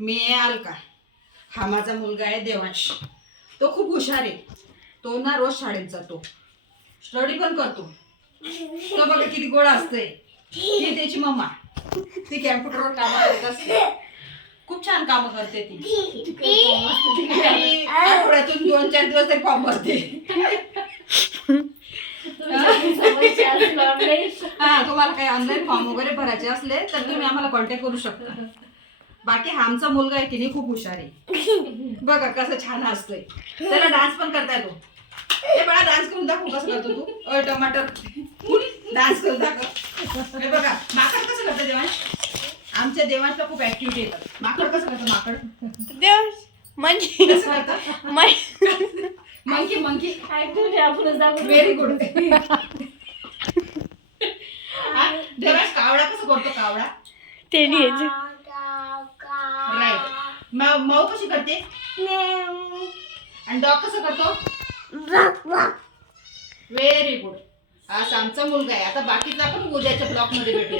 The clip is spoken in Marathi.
मी अलका, हा माझा मुलगा आहे देवांश. तो खूप हुशार आहे. तो ना रोज शाळेत जातो, स्टडी पण करतो. तो बघा किती गोड असते. ही त्याची मम्मा, ती कॅम्प्युटरवर काम करत असते. खूप छान काम करते ती. आणि आठवड्यातून 2-4 दिवस तरी फॉर्म भरते. हा, तुम्हाला काही ऑनलाईन फॉर्म वगैरे भरायचे असले तर तुम्ही आम्हाला कॉन्टॅक्ट करू शकता. बाकी हा आमचा मुलगा आहे की नाही खूप हुशार आहे. बघा कसं छान असतोय. त्याला डान्स पण करता येतो. हे बघा, डान्स करून दाखव कसं करतो तू. ओय टमाटर, डान्स करून दाखव. हे बघा माकड कसं करतं देवांश. आमच्या देवांशला खूप ऍक्टिव्हिटी येतात. माकड कसं करतं. माकड देवांश मंकी कसं करतं. Monkey monkey very good. Devansh कावळा कसं करतो. कावळा तेली राईट. माऊ कशी करते. आणि डॉग कसं करतो. Very good. हा आमचा मुलगा आहे. आता बाकीचा आपण उद्याच्या ब्लॉक मध्ये भेटूया.